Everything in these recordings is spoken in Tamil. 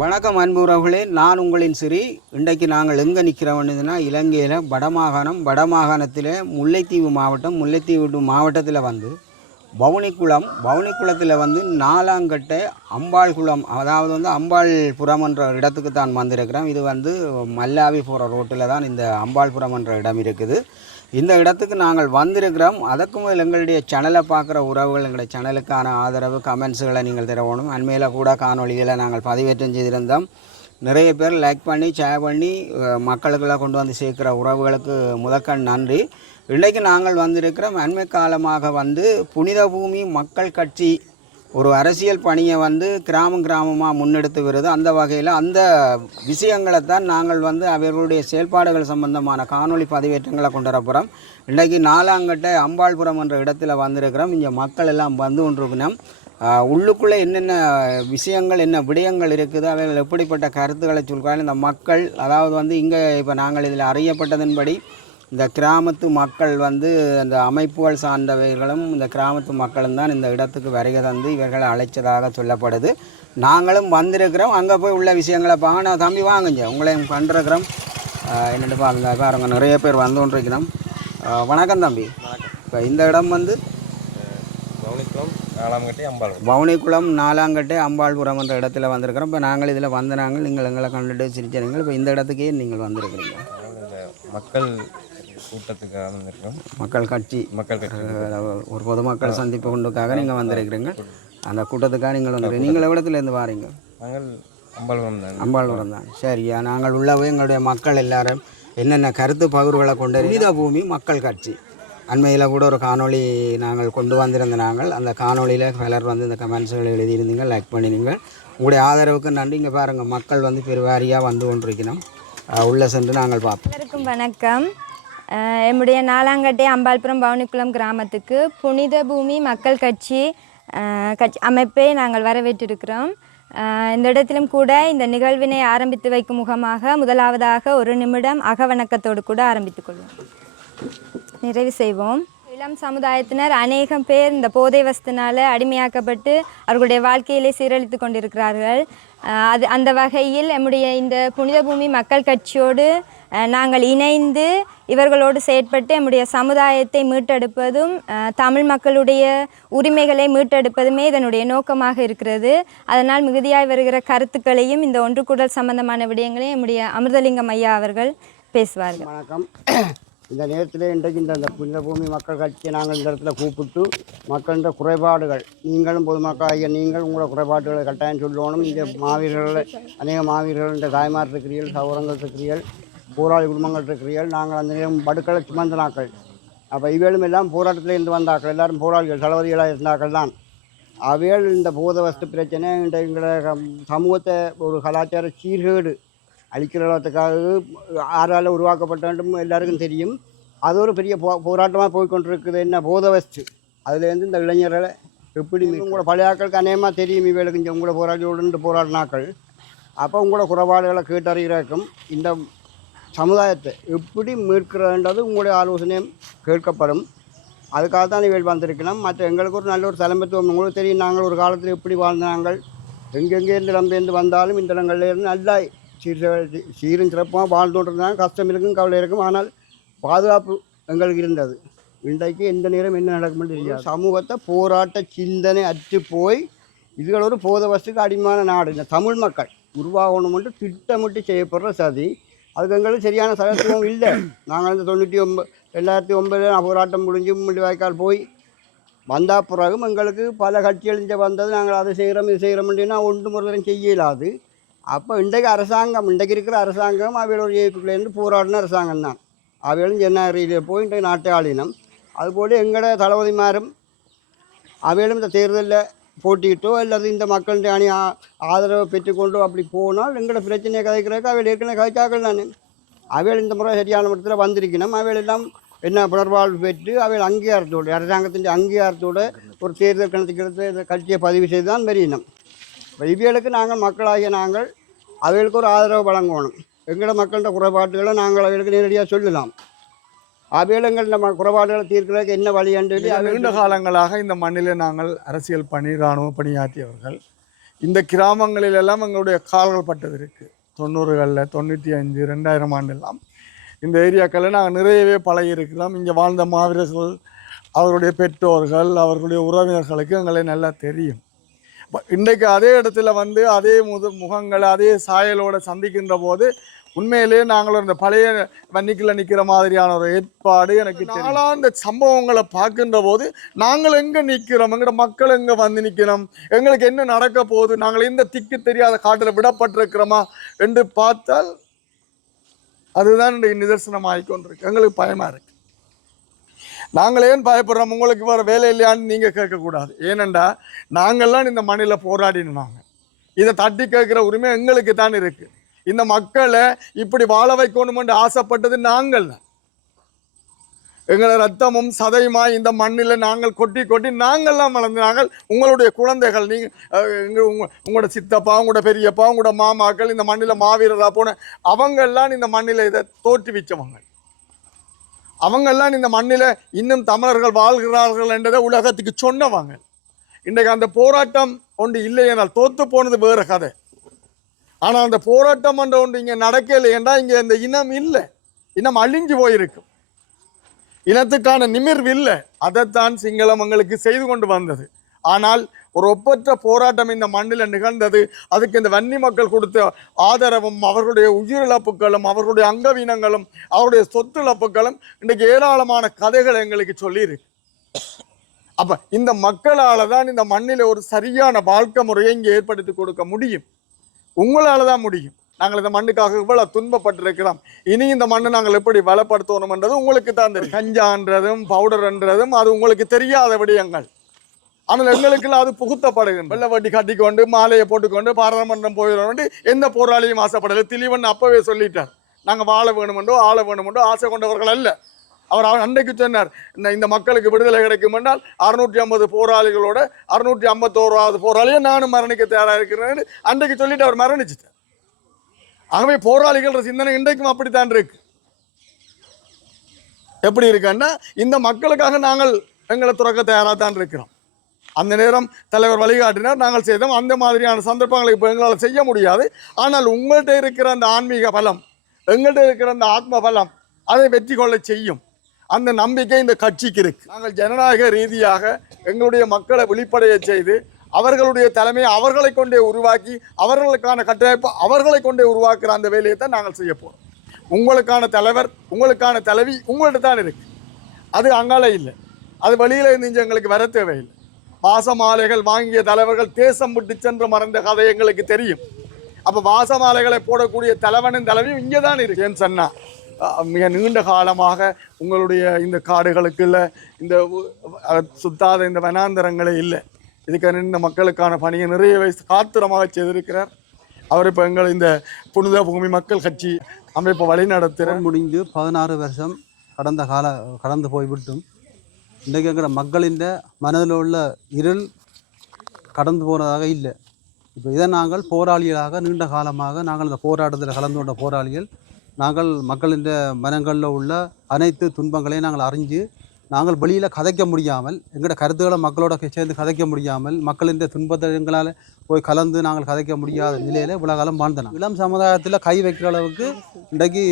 வணக்கம் அன்புறவுகளே, நான் உங்களின் சிறி. இன்றைக்கு நாங்கள் எங்கே நிற்கிறோம்னுதுன்னா, இலங்கையில் வடமாகாணத்தில் முல்லைத்தீவு மாவட்டத்தில் வந்து வவுனிக்குளத்தில் வந்து நாலாங்கட்டை அம்பாள்குளம், அதாவது வந்து அம்பாள்புரம் என்ற இடத்துக்கு தான் வந்திருக்கிறோம். இது வந்து மல்லாவி போகிற ரோட்டில் தான் இந்த அம்பாள்புரம் என்ற இடம் இருக்குது. இந்த இடத்துக்கு நாங்கள் வந்திருக்கிறோம். அதற்கு முதல் எங்களுடைய சேனலை பார்க்குற உறவுகள் எங்களுடைய சேனலுக்கான ஆதரவு கமெண்ட்ஸுகளை நீங்கள் தரணும். அண்மையில் கூட காணொலிகளை நாங்கள் பதிவேற்றம் செய்திருந்தோம். நிறைய பேர் லைக் பண்ணி ஷேர் பண்ணி மக்களுக்கெல்லாம் கொண்டு வந்து சேர்க்குற உறவுகளுக்கு முதற்கண் நன்றி. இன்றைக்கு நாங்கள் வந்திருக்கிறோம். அண்மை காலமாக வந்து புனித பூமி மக்கள் கட்சி ஒரு அரசியல் பணியை வந்து கிராமமாக முன்னெடுத்து வருது. அந்த வகையில் அந்த விஷயங்களை தான் நாங்கள் வந்து அவர்களுடைய செயல்பாடுகள் சம்பந்தமான காணொளி பதிவேற்றங்களை கொண்டு வரப்போகிறோம். இன்றைக்கு நாலாங்கட்டை அம்பாள்புரம் என்ற இடத்துல வந்திருக்கிறோம். இங்கே மக்கள் எல்லாம் வந்து கொண்டிருக்கணும். உள்ளுக்குள்ளே என்னென்ன விஷயங்கள் என்ன விடயங்கள் இருக்குது, அவைகள் எப்படிப்பட்ட கருத்துக்களை சொல்கிறாங்க இந்த மக்கள். அதாவது வந்து இங்கே இப்போ நாங்கள் இதில் அறியப்பட்டதன்படி இந்த கிராமத்து மக்கள் வந்து அந்த அமைப்புகள் சார்ந்தவைகளும் இந்த கிராமத்து மக்களும் தான் இந்த இடத்துக்கு வருகை தந்து இவர்களை அழைச்சதாக சொல்லப்படுது. நாங்களும் வந்திருக்கிறோம். அங்கே போய் உள்ள விஷயங்களை பார்க்க நான் தம்பி வாங்குங்க உங்களையும் கண்டிருக்கிறோம். என்னென்னு பாருங்க நிறைய பேர் வந்து கொண்டிருக்கிறோம். வணக்கம் தம்பி. இப்போ இந்த இடம் வந்து வவுனிக்குளம் நாலாங்கட்டை அம்பாள்புரம் என்ற இடத்துல வந்திருக்கிறோம். இப்போ நாங்கள் இதில் நீங்கள் எங்களை கண்டுட்டு சிரிச்சீங்க. இப்போ இந்த இடத்துக்கே நீங்கள் வந்திருக்கிறீங்க. மக்கள் கூட்டத்துக்காக வந்திருக்கோம். மக்கள் கட்சி ஒரு பொதுமக்கள் சந்திப்பு கொண்டுக்காக நீங்கள் வந்திருக்கிறீங்க. அந்த கூட்டத்துக்காக நீங்கள் வந்துருக்கீங்க. நீங்கள் இடத்துலேருந்து வாரீங்க? நாங்கள் அம்பாள்புரம் தான். சரியா, நாங்கள் உள்ளவே எங்களுடைய மக்கள் எல்லாரும் என்னென்ன கருத்து பகிர்வுகளை கொண்டு புனித பூமி மக்கள் கட்சி அண்மையில் கூட ஒரு காணொளி நாங்கள் கொண்டு வந்திருந்த அந்த காணொலியில் பலர் வந்து இந்த கமெண்ட்ஸுகள் எழுதியிருந்தீங்க, லைக் பண்ணினீங்க. உங்களுடைய ஆதரவுக்கு நன்றி. இங்கே பாருங்கள் மக்கள் வந்து பெருவாரியாக வந்து கொண்டிருக்கணும். உள்ளே சென்று நாங்கள் பார்ப்போம். எல்லாருக்கும் வணக்கம். என்னுடைய நாலாங்கட்டை அம்பாள்புரம் வவுனிக்குளம் கிராமத்துக்கு புனித பூமி மக்கள் கட்சி அமைப்பை நாங்கள் வரவேற்றிருக்கிறோம். இந்த இடத்திலும் கூட இந்த நிகழ்வினை ஆரம்பித்து வைக்கும் முகமாக முதலாவதாக ஒரு நிமிடம் அகவணக்கத்தோடு கூட ஆரம்பித்துக் கொள்வோம். நிறைவு செய்வோம். இளம் சமுதாயத்தினர் அநேகம் பேர் இந்த போதை வஸ்துனால் அடிமையாக்கப்பட்டு அவர்களுடைய வாழ்க்கையிலே சீரழித்து கொண்டிருக்கிறார்கள். அந்த வகையில் நம்முடைய இந்த புனித பூமி மக்கள் கட்சியோடு நாங்கள் இணைந்து இவர்களோடு செயற்பட்டு நம்முடைய சமுதாயத்தை மீட்டெடுப்பதும் தமிழ் மக்களுடைய உரிமைகளை மீட்டெடுப்பதுமே இதனுடைய நோக்கமாக இருக்கிறது. அதனால் மிகுதியாய் வருகிற கருத்துக்களையும் இந்த ஒன்றுகூடல் சம்பந்தமான விடயங்களையும் நம்முடைய அமிர்தலிங்கம் ஐயா அவர்கள் பேசுவார்கள். வணக்கம். இந்த நேரத்தில் இன்றைக்கு இந்த புனித பூமி மக்கள் கட்சியை நாங்கள் இந்த இடத்துல கூப்பிட்டு மக்களின் குறைபாடுகள், நீங்களும் பொதுமக்கள் ஐயா நீங்கள் உங்களோட குறைபாடுகளை கட்டாயம் சொல்லணும். இந்த மாவீரர்கள் அநேக மாவீரர்கள் இந்த தாய்மார் இருக்கிறீர்கள், சௌரங்கள் இருக்கிறீர்கள், போராளி குடும்பங்கள் இருக்கிறீர்கள். நாங்கள் அந்த நேரம் படுக்களை சுமந்த நாட்கள். அப்போ இவேளும் எல்லாம் போராட்டத்தில் இருந்து வந்தாக்கள், எல்லாரும் போராளிகள் தளபதிகளாக இருந்தாக்கள் தான். அவைகள் இந்த போத வஸ்து பிரச்சனை எங்களை சமூகத்தை ஒரு கலாச்சார சீர்கேடு அழிக்கிறதுக்காக ஆறால் உருவாக்கப்பட்ட வேண்டும் எல்லாருக்கும் தெரியும். அது ஒரு பெரிய போராட்டமாக போய்கொண்டிருக்குது. என்ன போதவஸ்து, அதுலேருந்து இந்த இளைஞர்களை எப்படி உங்களோட பழைய ஆக்களுக்கு அநேகமாக தெரியும். இவளுக்கு இங்கே உங்களோட போராளியோடு போராடினாக்கள். அப்போ உங்களோட குறைபாடுகளை கேட்டறிகிறக்கும் இந்த சமுதாயத்தை எப்படி மீட்கிறன்றது உங்களுடைய ஆலோசனையும் கேட்கப்படும். அதுக்காக தான் இவள் வந்திருக்கலாம். மற்ற எங்களுக்கு ஒரு நல்ல ஒரு தலைமைத்துவம் உங்களுக்கு தெரியும். நாங்கள் ஒரு காலத்தில் எப்படி வாழ்ந்தாங்கள், எங்கெங்கேருந்து இடம்பெயர்ந்து வந்தாலும் இந்த இடங்கள்லேருந்து நல்லா சீரும் சிறப்பாக வாழ்ந்துகிட்டு கஷ்டம் இருக்கும், கவலை இருக்கும். ஆனால் பாதுகாப்பு எங்களுக்கு இருந்தது. இன்றைக்கு எந்த நேரம் என்ன நடக்கும் தெரியாது. சமூகத்தை போராட்ட சிந்தனை அற்று போய் இதுகள் ஒரு போத வஸ்துக்கு அடிமான நாடு இந்த தமிழ் மக்கள் உருவாகணும் என்று திட்டமிட்டு செய்யப்படுற சதி. அதுக்கு எங்களுக்கு சரியான சகத்துவம் இல்லை. நாங்கள் இந்த 2009 போராட்டம் முடிஞ்சு முள்ளிவாய்க்கால் போய் வந்த பிறகும் எங்களுக்கு பல கட்சிகள் இங்கே வந்தது. நாங்கள் அதை செய்கிறோம் இது செய்கிறோம்னா ஒன்று முறையும் செய்யலாது. அப்போ இன்றைக்கு இருக்கிற அரசாங்கம் அவையோட ஏற்புலேருந்து போராடின அரசாங்கம் தான். அவைகளும் ஜனவரியில் போய் இன்றைக்கு நாட்டை ஆளினம். அதுபோல் எங்களோட தளபதிமாரும் அவைகளும் இந்த தேர்தலில் போட்டியிட்டோ அல்லது இந்த மக்களுடைய அணி ஆதரவை பெற்றுக்கொண்டோ அப்படி போனால் எங்களோட பிரச்சனையை கதைக்கிறதுக்கு அவைகள் ஏற்கனவே கதைச்சாக்கள் தானே. அவைகள் இந்த முறை சரியான இடத்துல வந்திருக்கணும். அவைகள் எல்லாம் என்ன புனர்வாழ்வு பெற்று அவைகள் அங்கீகாரத்தோடு அரசாங்கத்தின் அங்கீகாரத்தோடு ஒரு தேர்தல் கணக்கு கட்சியை பதிவு செய்து தான் வரையினோம். இவைகளுக்கு நாங்கள் மக்களாகிய நாங்கள் அவைகளுக்கு ஒரு ஆதரவு வழங்கணும். எங்களோட மக்களோட குறைபாடுகளை நாங்கள் அவைகளுக்கு நேரடியாக சொல்லலாம். அவைகள் எங்களோட குறைபாடுகளை தீர்க்கிறதுக்கு என்ன வழி என்று நீண்ட காலங்களாக இந்த மண்ணில் நாங்கள் அரசியல் பணி இராணுவ பணியாற்றியவர்கள். இந்த கிராமங்களிலெல்லாம் எங்களுடைய கால்கள் பட்டது இருக்குது. 90களில் 95 2000 ஆண்டெல்லாம் இந்த ஏரியாக்களில் நாங்கள் நிறையவே பழகி இருக்கிறோம். இங்கே வாழ்ந்த மாவீரர்கள், அவருடைய பெற்றோர்கள், அவர்களுடைய உறவினர்களுக்கு எங்களை நல்லா தெரியும். இன்றைக்கு அதே இடத்துல வந்து அதே முகங்களை அதே சாயலோடு சந்திக்கின்ற போது உண்மையிலேயே நாங்கள் இந்த பழைய வன்னிக்கில் நிற்கிற மாதிரியான ஒரு ஏற்பாடு எனக்கு நாளாக இந்த சம்பவங்களை பார்க்கின்ற போது நாங்கள் எங்கே நிற்கிறோம், எங்களோட மக்கள் எங்கே வந்து நிற்கிறோம், எங்களுக்கு என்ன நடக்க போகுது, நாங்கள் இந்த திக்கு தெரியாத காட்டில் விடப்பட்டிருக்கிறோமா என்று பார்த்தால் அதுதான் இன்றைக்கு நிதர்சனம் ஆகிக்கொண்டிருக்கு. எங்களுக்கு பயமாக இருக்குது. நாங்கள் ஏன் பயப்படுறோம், உங்களுக்கு வேறு வேலை இல்லையான்னு நீங்கள் கேட்கக்கூடாது. ஏனெண்டா நாங்கள்லாம் இந்த மண்ணில் போராடினாங்க. இதை தட்டி கேட்குற உரிமை எங்களுக்கு தான் இருக்குது. இந்த மக்களை இப்படி வாழ வைக்கணுமென்று ஆசைப்பட்டது நாங்கள். எங்களை ரத்தமும் சதையுமா இந்த மண்ணில் நாங்கள் கொட்டி கொட்டி நாங்கள்லாம் வளர்ந்து நாங்கள் உங்களுடைய குழந்தைகள், நீங்கள் உங்களோட சித்தப்பா, உங்களோட பெரியப்பா, உங்களோட மாமாக்கள் இந்த மண்ணில் மாவீரராக போன அவங்கெல்லாம் இந்த மண்ணில் இதை தோற்றுவிச்சவங்க. அவங்கெல்லாம் இந்த மண்ணில் இன்னும் தமிழர்கள் வாழ்கிறார்கள் என்றதை உலகத்துக்கு சொன்னவங்க. இன்றைக்கு அந்த போராட்டம் ஒன்று இல்லை என்றால் தோற்று போனது வேறு கதை. ஆனால் அந்த போராட்டம் என்ற ஒன்று இங்கே நடக்கலை என்றால் இங்கே இந்த இனம் இல்லை, இனம் அழிஞ்சு போயிருக்கும். இனத்துக்கான நிமிர்வு இல்லை. அதைத்தான் சிங்களம் எங்களுக்கு செய்து கொண்டு வந்தது. ஆனால் ஒரு ஒப்பற்ற போராட்டம் இந்த மண்ணில் நிகழ்ந்தது. அதுக்கு இந்த வன்னி மக்கள் கொடுத்த ஆதரவும் அவர்களுடைய உயிரிழப்புகளும் அவர்களுடைய அங்கவீனங்களும் அவருடைய சொத்து இழப்புகளும் இன்றைக்கு ஏராளமான கதைகள் எங்களுக்கு சொல்லியிருக்கு. அப்போ இந்த மக்களால் தான் இந்த மண்ணில் ஒரு சரியான வாழ்க்கை முறையை இங்கே ஏற்படுத்தி கொடுக்க முடியும். உங்களால் தான் முடியும். நாங்கள் இந்த மண்ணுக்காக இவ்வளோ துன்பப்பட்டிருக்கிறோம். இனி இந்த மண்ணை நாங்கள் எப்படி வளப்படுத்தணும்ன்றது உங்களுக்கு தான் தெரியும். கஞ்சான்றதும் பவுடர்ன்றதும் அது உங்களுக்கு தெரியாத விடயங்கள். ஆனால் எங்களுக்குள்ள அது புகுத்தப்படுகிறது. வெள்ளை வட்டி கட்டிக்கொண்டு மாலையை போட்டுக்கொண்டு பாராளுமன்றம் போயிடணும் எந்த போராளியும் ஆசைப்படலை. திலீவன் அப்பவே சொல்லிட்டார், நாங்கள் வாழ வேணுமென்றோ ஆள வேணுமென்றோ ஆசை கொண்டவர்கள் அல்ல. அவர் அன்றைக்கு சொன்னார், இந்த மக்களுக்கு விடுதலை கிடைக்கும் என்றால் 650 போராளிகளோட 651வது போராளியை நானும் மரணிக்க தயாராக இருக்கிறேன் அன்றைக்கு சொல்லிட்டு அவர் மரணிச்சுட்டார். ஆகவே போராளிகள் சிந்தனை இன்றைக்கும் அப்படித்தான் இருக்கு. எப்படி இருக்குன்னா இந்த மக்களுக்காக நாங்கள் எங்களை துறக்க தயாராக தான் இருக்கிறோம். அந்த நேரம் தலைவர் வழிகாட்டினார், நாங்கள் செய்தோம். அந்த மாதிரியான சந்தர்ப்பங்களை இப்போ எங்களால் செய்ய முடியாது. ஆனால் உங்கள்கிட்ட இருக்கிற அந்த ஆன்மீக பலம், எங்கள்கிட்ட இருக்கிற அந்த ஆத்ம பலம் அதை வெற்றி கொள்ள செய்யும். அந்த நம்பிக்கை இந்த கட்சிக்கு இருக்கு. நாங்கள் ஜனநாயக ரீதியாக எங்களுடைய மக்களை விழிப்படைய செய்து அவர்களுடைய தலைமையை அவர்களை கொண்டே உருவாக்கி அவர்களுக்கான கட்டமைப்பு அவர்களை கொண்டே உருவாக்குற அந்த வேலையை தான் நாங்கள் செய்ய போகிறோம். உங்களுக்கான தலைவர், உங்களுக்கான தலைவி உங்கள்கிட்ட தான் இருக்கு. அது அங்கால இல்லை, அது வெளியில இருந்து எங்களுக்கு வர தேவையில்லை. வாசமாலைகள் வாங்கிய தலைவர்கள் தேசம் விட்டு சென்று மறைந்த கதை எங்களுக்கு தெரியும். அப்போ வாசமாலைகளை போடக்கூடிய தலைவனின் தலைவியும் இங்கே தான் இருக்கு. ஏன்னு சொன்னா மிக நீண்ட காலமாக உங்களுடைய இந்த காடுகளுக்குள்ள இந்த சுத்தாத இந்த வனாந்தரங்களே இல்லை. இதுக்கு இந்த மக்களுக்கான பணியை நிறைய வயசு காத்திரமாக செய்திருக்கிறார் அவர். இப்போ எங்கள் இந்த புனித பூமி மக்கள் கட்சி அமைப்பை வழி நடத்துகிற முடிஞ்சு 16 வருஷம் கடந்து போய்விட்டும் இன்றைக்கு எங்கிற மக்களின் மனதில் உள்ள இருள் கடந்து போனதாக இல்லை. இப்போ இதை நாங்கள் போராளிகளாக நீண்ட காலமாக நாங்கள் இந்த போராட்டத்தில் கலந்து கொண்ட போராளிகள் நாங்கள் மக்களின் மனங்களில் உள்ள அனைத்து துன்பங்களையும் நாங்கள் அறிஞ்சு நாங்கள் வெளியில் கதைக்க முடியாமல் எங்களோட கருத்துக்களை மக்களோட சேர்ந்து கதைக்க முடியாமல் மக்களின் துன்பத்தை எங்களால் போய் கலந்து நாங்கள் கதைக்க முடியாத நிலையில் இவ்வளோ காலம் வாழ்ந்தோம். இளம் சமுதாயத்தில் கை வைக்கிற அளவுக்கு இன்றைக்கு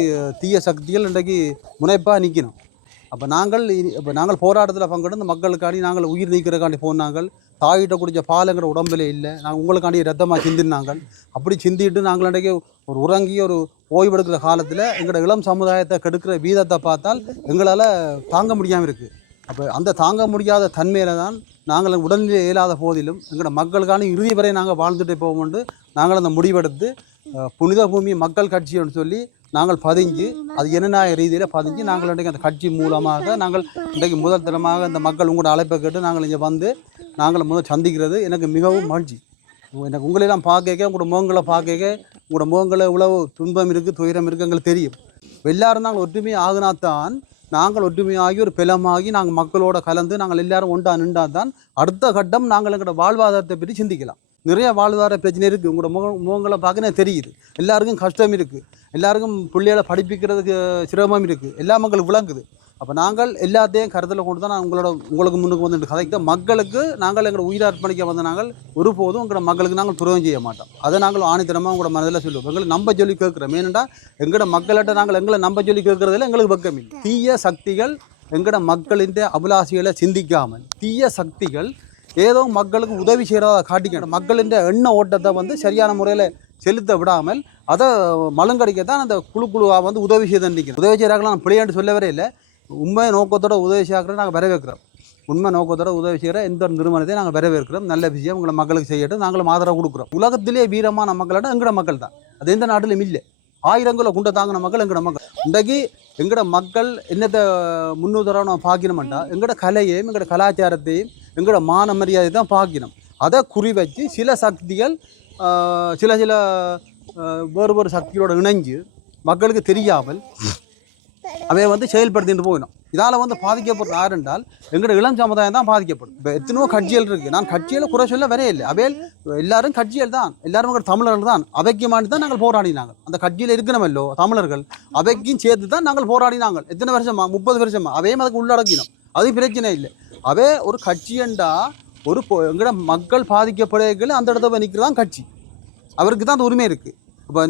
தீய சக்திகள் இன்றைக்கு முனைப்பாக நிற்கணும். அப்போ நாங்கள் போராட்டத்தில் பங்கெடுத்து மக்களுக்காண்டி நாங்கள் உயிர் நீக்கிறக்காண்டி போனாங்கள். தாயிட்ட குடித்த பால் எங்களோட உடம்புல இல்லை. நாங்கள் உங்களுக்காண்டி ரத்தமாக சிந்தினாங்கள். அப்படி சிந்திட்டு நாங்கள் இன்றைக்கு ஒரு உறங்கி ஒரு ஓய்வெடுக்கிற காலத்தில் எங்களோட இளம் சமுதாயத்தை கெடுக்கிற வீதத்தை பார்த்தால் எங்களால் தாங்க முடியாமல் இருக்குது. அப்போ அந்த தாங்க முடியாத தன்மையில் தான் நாங்கள் உடல்நிலை இயலாத போதிலும் எங்களோட மக்களுக்கான இறுதி வரை நாங்கள் வாழ்ந்துட்டு போவோம்னு நாங்கள் அந்த முடிவெடுத்து புனித பூமி மக்கள் கட்சின்னு சொல்லி நாங்கள் பதிஞ்சு அது ஜனநாயக ரீதியில் பதிஞ்சு நாங்கள் இன்றைக்கு அந்த கட்சி மூலமாக நாங்கள் இன்றைக்கு முதல் தரமாக இந்த மக்கள் உங்களோட அழைப்பை கேட்டு நாங்கள் இங்கே வந்து நாங்கள் முதல் சந்திக்கிறது எனக்கு மிகவும் மகிழ்ச்சி. எனக்கு உங்களெல்லாம் பார்க்க உங்களோட முகங்களை பார்க்க உங்களோட முகங்களை இவ்வளவு துன்பம் இருக்குது துயரம் இருக்குது எங்களுக்கு தெரியும். எல்லாரும் நாங்கள் ஒற்றுமை ஆகினாத்தான் நாங்கள் ஒற்றுமையாகி ஒரு பிளமாகி நாங்கள் மக்களோட கலந்து நாங்கள் எல்லாரும் ஒன்றா நின்றால் தான் அடுத்த கட்டம் நாங்கள் எங்களோட வாழ்வாதாரத்தை பற்றி சிந்திக்கலாம். நிறைய வாழ்வாதார பிரச்சனை இருக்குது. உங்களோட முகங்களை பார்க்கனே தெரியுது. எல்லாருக்கும் கஷ்டம் இருக்குது. எல்லாருக்கும் பிள்ளைகளை படிப்பிக்கிறதுக்கு சிரமம் இருக்குது. எல்லா மக்களும் விளங்குது. அப்போ நாங்கள் எல்லாத்தையும் கருத்தில் கொண்டு தான் உங்களுக்கு முன்னுக்கு வந்து கதைக்க மக்களுக்கு நாங்கள் எங்களை உயிரை அர்ப்பணிக்க வந்த நாங்கள் ஒருபோதும் எங்களோட மக்களுக்கு நாங்கள் துரோகம் செய்ய மாட்டோம். அதை நாங்கள் ஆணித்தனமாக உங்களோட மனதில் சொல்லுவோம். எங்களை நம்ப சொல்லி கேட்குறோம். ஏனென்றா எங்களோட மக்கள்கிட்ட நாங்கள் எங்களை நம்ப சொல்லி கேட்குறதுல எங்களுக்கு பக்கம் இல்லை. தீய சக்திகள் எங்களோட மக்களின் அபிலாசிகளை சிந்திக்காமல் தீய சக்திகள் ஏதோ மக்களுக்கு உதவி செய்கிறதா காட்டிக்கணும். மக்களின் எண்ண ஓட்டத்தை வந்து சரியான முறையில் செலுத்த விடாமல் அதை மலங்கடிக்கத்தான் அந்த குழுவாக வந்து உதவி செய்து நிற்கிறோம். உதவி செய்கிறாங்களாம் பிள்ளையாண்டு சொல்லவே இல்லை. உண்மை நோக்கத்தோட உதவி செய்யாக்கிறத நாங்கள் வரவேற்கிறோம். உண்மை நோக்கத்தோட உதவி செய்கிற எந்த ஒரு நிறுவனத்தையும் நாங்கள் வரவேற்கிறோம். நல்ல விஷயம் உங்களை மக்களுக்கு செய்யட்டும். நாங்களும் ஆதரவு கொடுக்குறோம். உலகத்திலே வீரமான மக்களிடம் எங்களோட மக்கள் தான். அது எந்த நாட்டிலும் இல்லை. ஆயிரங்களை குண்டை தாங்கின மக்கள் எங்களோட மக்கள். இன்றைக்கு எங்களோட மக்கள் என்னத்தை முன்னுதாரணம் நம்ம பார்க்கணுமெண்டா எங்களோட கலையையும் எங்களோட கலாச்சாரத்தையும் எங்களோட மான மரியாதை தான் பார்க்கணும். அதை குறி வச்சு சில சக்திகள் சில வேறு சக்திகளோட இணைஞ்சு மக்களுக்கு தெரியாமல் அவை வந்து செயல்படுத்திட்டு போயிடும். இதால் வந்து பாதிக்கப்படுறது யார் என்றால் எங்களோட இளம் சமுதாயம் தான் பாதிக்கப்படும். இப்போ எத்தனையோ கட்சிகள் இருக்குது. நான் கட்சியில் குறை சொல்ல வரே இல்லை. அவையில் எல்லாரும் கட்சிகள் தான். எல்லாரும் எங்களோட தமிழர்கள் தான். அவைக்குமாண்டி தான் நாங்கள் போராடினாங்க. அந்த கட்சியில் இருக்கிறமல்லோ தமிழர்கள் அவைக்கும் சேர்த்து தான் நாங்கள் போராடினாங்க. எத்தனை வருஷமா 30 வருஷமா அவையும் அதுக்கு உள்ளடக்கினோம். அது பிரச்சனை இல்லை. அவே ஒரு கட்சியண்டா ஒரு எங்களோட மக்கள் பாதிக்கப்படுகிற அந்த இடத்த போய் நிற்கிறதான் கட்சி. அவருக்கு தான் அந்த உரிமை இருக்குது. இப்போ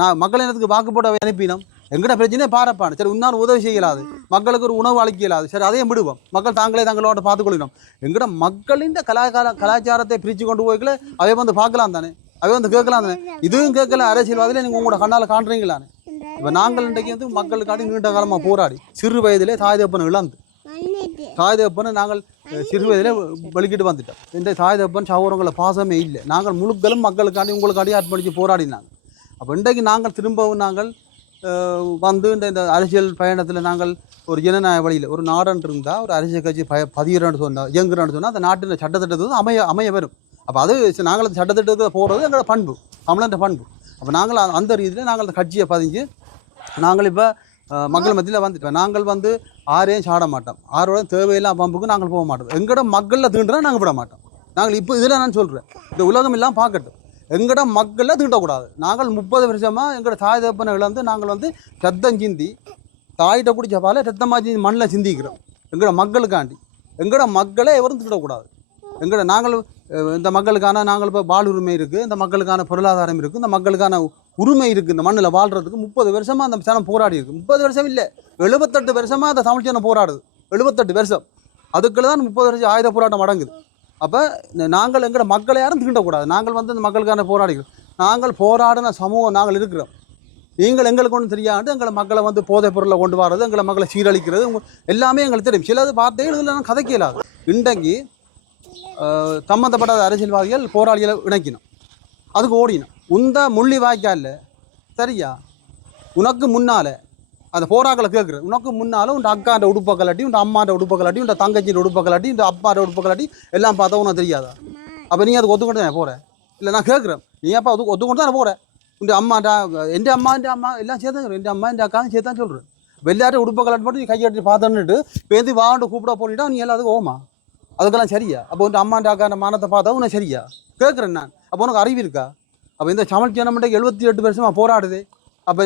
நான் மக்கள் இனத்துக்கு வாக்கு போட அனுப்பினோம். எங்கட பிரச்சனையே பாரப்பான சரி உன்னால் உதவி செய்யலாது, மக்களுக்கு ஒரு உணவு அளிக்கலாது, சரி அதையும் விடுவோம். மக்கள் தாங்களே தங்களோட பார்த்துக்கொள்ளணும். எங்கட மக்களின் கலாச்சாரத்தை பிரித்து கொண்டு போய்க்கல அவை வந்து பார்க்கலாம் தானே, அவை வந்து கேட்கலாம் தானே. இதுவும் கேட்கல அரசியல்வாதியில் நீங்கள் உங்களோட கண்ணால் காண்றீங்களானே. இப்போ நாங்கள் இன்றைக்கு வந்து மக்களுக்காண்டி நீண்ட காலமாக போராடி சிறு வயதிலே தாய் தகப்பனை இழந்து தாய் தகப்பனை நாங்கள் சிறு வயதிலே வெளிக்கிட்டு வந்துட்டோம். இந்த தாய் தகப்பன் சகோதரங்களை பாசமே இல்லை. நாங்கள் முழுக்களும் மக்களுக்காண்டி உங்களுக்காண்டி அர்ப்பணித்து போராடினாங்க. அப்போ இன்றைக்கு நாங்கள் திரும்பவும் நாங்கள் வந்து இந்த அரசியல் பயணத்தில் நாங்கள் ஒரு ஜனநாயக வழியில் ஒரு நாடன் இருந்தால் ஒரு அரசியல் கட்சி பதிகிறோன்னு சொன்னால் இயங்குறோன்னு சொன்னால் அந்த நாட்டின் சட்டத்திட்டத்தை அமைய வரும். அப்போ அது நாங்கள் அந்த சட்டத்திட்டத்தில் போகிறது எங்களோட பண்பு, தமிழன்ற பண்பு. அப்போ நாங்கள் அந்த ரீதியில் நாங்கள் அந்த கட்சியை பதிஞ்சு நாங்கள் இப்போ மக்கள் மத்தியில் வந்துட்டோம். நாங்கள் வந்து ஆரையும் சாட மாட்டோம். ஆரோட தேவையில்லாம் பம்புக்கு நாங்கள் போக மாட்டோம். எங்களோட மக்களில் தீண்டுறா நாங்கள் விட மாட்டோம். நாங்கள் இப்போ இதில் நான் சொல்கிறேன், இந்த உலகம் எல்லாம் பார்க்கட்டும், எங்களோட மக்களில் தீண்டக்கூடாது. நாங்கள் 30 வருஷமாக எங்களோட தாய் தகப்பனை இழந்து நாங்கள் வந்து ரத்தம் சிந்தி தாயிட்ட குடிச்ச பால ரத்தமாக மண்ணில் சிந்திக்கிறோம் எங்களோட மக்களுக்காண்டி. எங்களோட மக்களை எவரும் தீண்டக்கூடாது. நாங்கள் இந்த மக்களுக்கான நாங்கள் இப்போ வாழ் உரிமை இருக்குது, இந்த மக்களுக்கான பொருளாதாரம் இருக்குது, இந்த மக்களுக்கான உரிமை இருக்குது. இந்த மண்ணில் வாழ்கிறதுக்கு 30 வருஷமாக அந்த சனம் போராடி இருக்குது. 30 வருஷம் இல்லை, 78 வருஷமாக அந்த தமிழ் சனம் போராடுது. 78 வருஷம். அதுக்குள்ள தான் 30 வருஷம் ஆயுத போராட்டம் அடங்குது. அப்போ நாங்கள் எங்களோட மக்களை யாரும் தீண்டக்கூடாது. நாங்கள் வந்து இந்த மக்களுக்கான போராடிக்கிறோம். நாங்கள் போராடின சமூகம் நாங்கள் இருக்கிறோம். நீங்கள் எங்களுக்கு ஒன்றும் தெரியாது. எங்களை மக்களை வந்து போதைப் பொருளை கொண்டு வர்றது, எங்களை மக்களை சீரழிக்கிறது எல்லாமே எங்களுக்கு தெரியும். சிலது வார்த்தைகள் இதில் நான் கதைக்க இயலாது. இன்றைக்கு சம்மந்தப்பட்ட அரசியல்வாதிகள் போராளிகளை இணைக்கணும், அதுக்கு ஓடினோம். உந்த முள்ளி வாய்க்கால சரியா உனக்கு முன்னால் அந்த போராக்களை கேட்குறது, உனக்கு முன்னால் உன் அக்காண்ட உடுப்பை கலாட்டி, உன் அம்மாண்ட உடுப்பை கலாட்டி, உன் தங்கச்சியோட உடுப்பை கலாட்டி, இந்த அப்பாண்ட உடுப்பை கலாட்டி எல்லாம் பார்த்தா உனக்கு தெரியாதா? அப்போ நீ அதுக்கு ஒத்துக்கொண்டு தான் போகிறேன். இல்லை நான் கேட்குறேன், நீ அப்பா ஒத்துக்கொண்டு தான் போகிறேன். உன் அம்மாண்டா என் அம்மா எல்லாம் சேர்த்தாங்க, என் அம்மா என் அக்காவும் சேர்த்தான் சொல்கிறேன். வெள்ளாட்ட உடுப்பை கலாட்டி போட்டு நீ கையெட்டி பார்த்துன்னுட்டு பேந்து வாண்டு கூப்பிட போனிட்டா நீ எல்லாத்துக்கும் ஓமா, அதுக்கெல்லாம் சரியா? அப்போ உன் அம்மாண்ட அக்கா மானத்தை பார்த்தா உனக்கு சரியா கேட்குறேன் நான். அப்போ உனக்கு அறிவு இருக்கா? அப்போ இந்த தமிழ் ஜனமண்டை 78 வருஷமாக போராடுது. அப்போ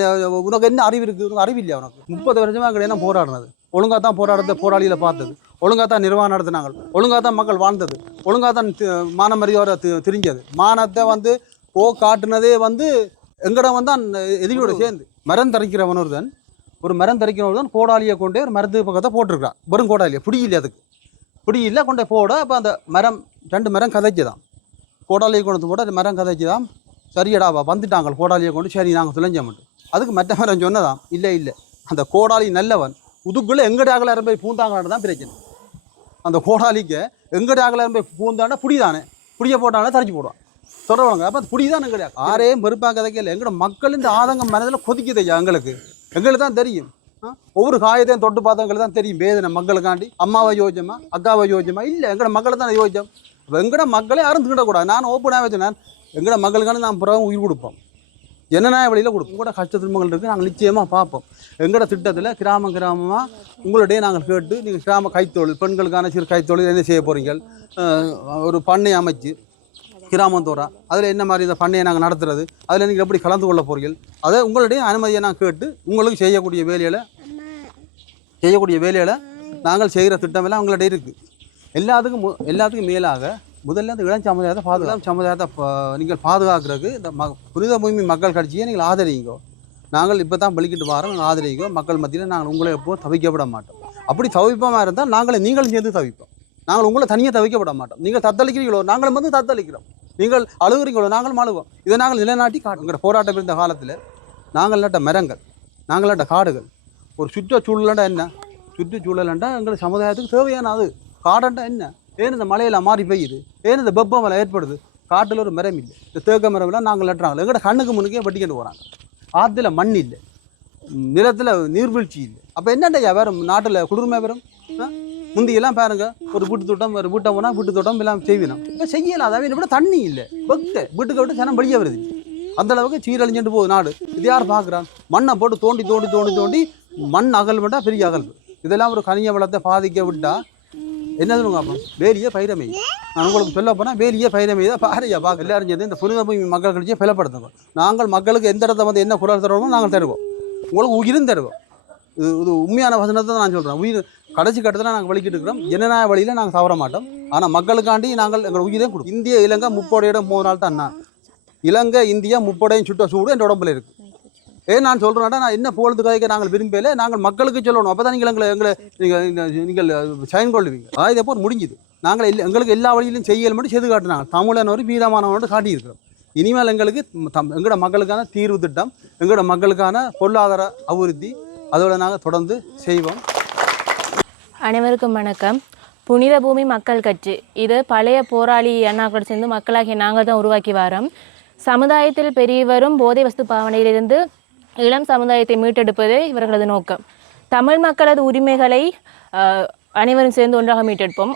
உனக்கு என்ன அறிவு இருக்குது? உனக்கு அறிவு இல்லையா? உனக்கு 30 வருஷமாக அங்கே என்ன போராடினது? ஒழுங்காக தான் போராடுறத போராளியில் பார்த்தது, ஒழுங்காக தான் நிர்வாகம் நடத்தினாங்க, ஒழுங்காக தான் மக்கள் வாழ்ந்தது, ஒழுங்காக தான் மான மரியாதை திரிஞ்சது. மானத்தை வந்து காட்டுனதே வந்து எங்கட வந்து எதிரியோட சேர்ந்து மரம் தரிக்கிறவனு தான் ஒரு மரம் தரிக்கிறவன் தான் கோடாலியை கொண்டே ஒரு மரத்து பக்கத்தை போட்டிருக்கான். வெறும் கோடாலியை பிடி இல்லை, அதுக்கு பிடி இல்லை கொண்டே போட. அப்போ அந்த மரம் 2 மரம் கதைச்சு தான் கோடாலியை கொண்டு போட அந்த மரம் கதைச்சு தான் சரியடாவா வந்துட்டாங்க கோடாலியை கொண்டு. சரி நாங்கள் துளைஞ்ச மட்டும் அதுக்கு மற்ற மரம் சொன்னதான் இல்லை அந்த கோடாலி நல்லவன் உதுக்குள்ளே எங்கடாகல போய் பூந்தாங்கன்னு தான் பிரச்சனை. அந்த கோடாலிக்கு எங்கடாகல போய் பூந்தாண்டா புடிதானே, புடிய போட்டானே தரைச்சி போடுவான் தொடர்வாங்க. அப்போ புடி தான் எங்கடா ஆரையும் வெறுப்பாக கதைக்கல. எங்களோட மக்களின் ஆதங்கம் மனதில் கொதிக்குதையா எங்களுக்கு தான் தெரியும். ஒவ்வொரு காயத்தையும் தொட்டு பார்த்தவங்களுக்கு தான் தெரியும் வேதனை மக்களுக்காண்டி. அம்மாவை யோசிச்சோமா, அக்காவை யோசிச்சோமா? இல்லை, எங்களோட மக்களை தான் யோசிச்சோம். இப்போ எங்களோட மக்களே யாரும் தீண்டக்கூடாது. நான் ஓப்பனாக வச்சேன், எங்களோட மக்களுக்கான நான் பிறகு உயிர் கொடுப்போம், ஜனநாயக வழியில் கொடுப்போம். கூட கஷ்ட துன்பங்கள் இருக்குது, நாங்கள் நிச்சயமாக பார்ப்போம். எங்களோட திட்டத்தில் கிராமமாக உங்களுடைய நாங்கள் கேட்டு நீங்கள் கிராம கைத்தொழில் பெண்களுக்கான சிறு கைத்தொழில் என்ன செய்ய போகிறீங்க, ஒரு பண்ணை அமைச்சு கிராமத்தோறா அதில் என்ன மாதிரி இந்த பண்ணையை நாங்கள் நடத்துறது, அதில் நீங்கள் எப்படி கலந்து கொள்ள போகிறீர்கள், அதை உங்களுடைய அனுமதியை நான் கேட்டு உங்களுக்கு செய்யக்கூடிய வேலையில் செய்யக்கூடிய வேலைகளை நாங்கள் செய்கிற திட்டமெல்லாம் அவங்கள்ட்ட இருக்குது. எல்லாத்துக்கும் மேலாக முதல்ல அந்த இளம் சமுதாயத்தை நீங்கள் பாதுகாக்கிறதுக்கு இந்த புனித பூமி மக்கள் கட்சியை நீங்கள் ஆதரிங்கோ. நாங்கள் இப்போ தான் வெளிக்கிட்டு வரோம், நாங்கள் ஆதரிங்கோ. மக்கள் மத்தியில் நாங்கள் உங்களை எப்போவும் தவிக்கப்பட மாட்டோம். அப்படி தவிப்பமாக இருந்தால் நீங்களும் சேர்ந்து தவிப்போம். நாங்கள் உங்களை தனியாக தவிக்கப்பட மாட்டோம். நீங்கள் தத்தளிக்கிறீங்களோ நாங்களும் வந்து தத்தளிக்கிறோம். நீங்கள் அழுகுறீங்களோ நாங்களும் அழுவோம். இதை நாங்கள் நிலைநாட்டி காட்டுங்கிற போராட்டம் இருந்த காலத்தில் நாங்கள் நட்ட மரங்கள், நாங்கள் நட்ட காடுகள், ஒரு சுற்றுச்சூழலண்டா என்ன, சுற்றுச்சூழலண்டா எங்கள் சமுதாயத்துக்கு தேவையான அது. காடண்டா என்ன, ஏன் இந்த மலையில் மாறி பெய்யுது, ஏன் இந்த வெப்பமலை ஏற்படுது, காட்டில் ஒரு மரம் இல்லை, இந்த தேக்க மரம்லாம் நாங்கள் நட்டுறாங்க. எங்களோட கண்ணுக்கு முன்னுக்கே வெட்டிக்கிட்டு போகிறாங்க. ஆற்றுல மண் இல்லை, நிலத்தில் நீர்வீழ்ச்சி இல்லை. அப்போ என்னண்டா வேறு நாட்டில் குளிர்மை வரும்? முந்தியெல்லாம் பாருங்க, ஒரு வீட்டு தோட்டம் ஒரு வீட்டை போனால் வீட்டு தோட்டம் எல்லாம் செய்வினோம். இப்போ செய்யலாம். அதாவது விட தண்ணி இல்லை, வீட்டுக்கு விட்டு ஜனம் வெளியே வருது. அந்தளவுக்கு சீரழிஞ்சுட்டு போகுது நாடு. இது யார் பார்க்குறான்? மண்ணை போட்டு தோண்டி தோண்டி தோண்டி தோண்டி மண் அகல் விட்டால் பெரிய அகல்வு. இதெல்லாம் ஒரு கனிய வளத்தை பாதிக்க விட்டால் என்ன சொல்லுங்க? வேலியே பயிரமை. நான் உங்களுக்கு சொல்ல போனால் வேலியே பயிரமை தான் பாரியா பார்க்க. எல்லாரும் சேர்ந்து இந்த புனித பூமி மக்கள் கட்சியை பலப்படுத்துவோம். நாங்கள் மக்களுக்கு எந்த இடத்த வந்து என்ன குரல் தருவோமோ நாங்கள் தருவோம். உங்களுக்கு உயிரும் தருவோம். இது உண்மையான வசனத்தை தான் நான் சொல்கிறேன். உயிர் கடைசி கட்டத்தில் நாங்கள் வலிக்கிட்டு இருக்கிறோம். ஜனநாயக வழியில் நாங்கள் தவற மாட்டோம். ஆனால் மக்களுக்காண்டி நாங்கள் எங்கள் உயிரே கொடுக்கும். இந்திய இலங்கை முப்படையிடம் 3 நாள் தான். நான் இலங்கை இந்தியா முப்படையும் சுட்ட சூடு என் உடம்புல இருக்குது. ஏன் நான் சொல்கிறேன்னா, நான் என்ன புகழ்த்துக்காக நாங்கள் விரும்பல, நாங்கள் மக்களுக்கு சொல்லணும். அப்போ தான் எங்களை நீங்கள் சைன் கொள்ளுவீங்க. இதை போல் முடிஞ்சுது. நாங்கள் எங்களுக்கு எல்லா வழியிலும் செய்யல் மட்டும் செய்து காட்டினாங்க. தமிழன் ஒரு வீரமானவனோடு காட்டியிருக்கிறோம். இனிமேல் எங்களுக்கு எங்களோட மக்களுக்கான தீர்வு திட்டம், எங்களோட மக்களுக்கான பொருளாதார அபிவிருத்தி, அதோட நாங்கள் தொடர்ந்து செய்வோம். அனைவருக்கும் வணக்கம். புனித பூமி மக்கள் கட்சி இது பழைய போராளி அண்ணாக்கள் சேர்ந்து மக்களாகிய நாங்கள் தான் உருவாக்கி வரோம். சமுதாயத்தில் பெரியவரும் போதை வஸ்து பாவனையிலிருந்து இளம் சமுதாயத்தை மீட்டெடுப்பதே இவர்களது நோக்கம். தமிழ் மக்களது உரிமைகளை அனைவரும் சேர்ந்து ஒன்றாக மீட்டெடுப்போம்.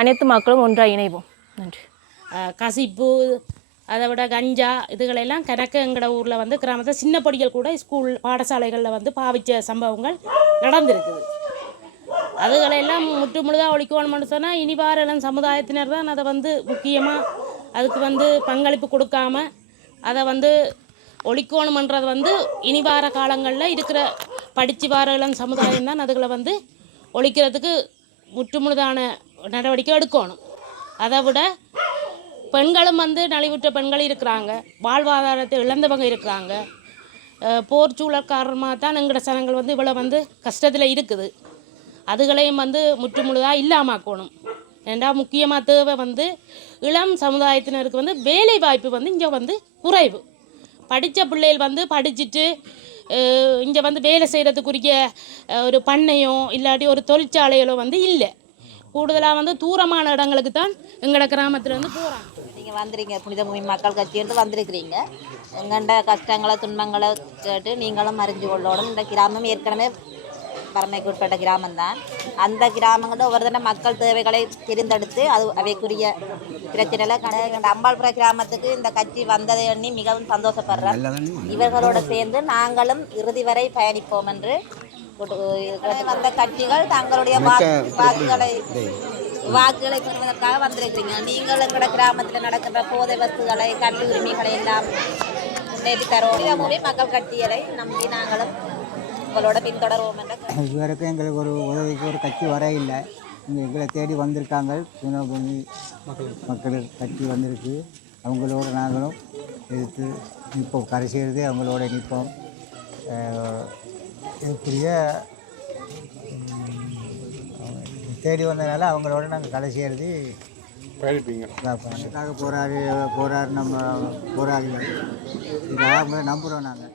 அனைத்து மக்களும் ஒன்றாக இணைவோம். நன்றி. கசிப்பு, அதை விட கஞ்சா, இதுகளெல்லாம் கணக்கு எங்களோட ஊரில் வந்து கிராமத்தில் சின்ன பொடிகள் கூட ஸ்கூல் பாடசாலைகளில் வந்து பாவித்த சம்பவங்கள் நடந்திருக்குது. அதுகளெல்லாம் முழுதாக ஒழிக்கணும்னு சொன்னால் இனி வார இளம் சமுதாயத்தினர் தான் அதை வந்து முக்கியமாக அதுக்கு வந்து பங்களிப்பு கொடுக்காம அதை வந்து ஒழிக்கணுமன்றது வந்து இனி வார காலங்களில் இருக்கிற படித்து வார இளம் சமுதாயம் தான் அதுகளை வந்து ஒழிக்கிறதுக்கு முற்றுமுழுதான நடவடிக்கை எடுக்கணும். அதை விட பெண்களும் வந்து நலிவுற்ற பெண்கள் இருக்கிறாங்க, வாழ்வாதாரத்தை இழந்தவங்க இருக்கிறாங்க. போர் சூழல் காரணமாக தான் எங்களோட சனங்கள் வந்து இவ்வளோ வந்து கஷ்டத்தில் இருக்குது. அதுகளையும் வந்து முற்றுமுழுதாக இல்லாமக்கணும். ஏண்டா முக்கியமாக தேவை வந்து இளம் சமுதாயத்தினருக்கு வந்து வேலை வாய்ப்பு வந்து இங்கே வந்து குறைவு. படித்த பிள்ளைகள் வந்து படிச்சுட்டு இங்கே வந்து வேலை செய்கிறதுக்குரிய ஒரு பண்ணையோ இல்லாட்டி ஒரு தொழிற்சாலைகளோ வந்து இல்லை. கூடுதலாக வந்து தூரமான இடங்களுக்கு தான் எங்களோட கிராமத்தில் வந்து போகிறாங்க. நீங்கள் வந்துடுங்க, புனித பூமி மக்கள் கட்சியிருந்து வந்திருக்கிறீங்க. எங்கண்ட கஷ்டங்களை துன்பங்களை கேட்டு நீங்களும் அறிஞ்சு கொள்ளணும். இந்த கிராமம் ஏற்கனவே வறுமைக்கு உட்பட்ட கிராமம்தான். அந்த கிராமங்களில் ஒவ்வொரு தினம் மக்கள் தேவைகளை தெரிந்தெடுத்து அது அவைக்குரிய பிரச்சனைகளை எங்கள் அம்பாள்புர கிராமத்துக்கு இந்த கட்சி வந்ததை எண்ணி மிகவும் சந்தோஷப்படுறேன். இவர்களோடு சேர்ந்து நாங்களும் இறுதி வரை பயணிப்போம் என்று வந்த கட்சிகள் தங்களுடைய வாக்குகளை பெறுவதற்காக வந்திருக்கிறீங்க. நீங்கள் எங்களோட கிராமத்தில் நடக்கின்ற போதை வஸ்துகளை, கல்வி உரிமைகளை எல்லாம் முன்னேற்றி தருவோம். மக்கள் கட்சிகளை நம்பி நாங்களும் உங்களோட பின்தொடர்வோம் என்ற இதுவரைக்கும் எங்களுக்கு ஒரு உதவிக்கு ஒரு கட்சி வர இல்லை. இங்கே எங்களை தேடி வந்திருக்காங்க. புனிதபூமி மக்கள் கட்சி வந்திருக்கு. அவங்களோட நாங்களும் எதிர்த்து நிற்போம். கடைசி எழுதி அவங்களோட நிற்போம். இதுக்குரிய தேடி வந்ததுனால அவங்களோட நாங்கள் கடைசி எழுதி அதுக்காக போராடி நம்ம போராடிகள் இதாக நம்புகிறோம் நாங்கள்.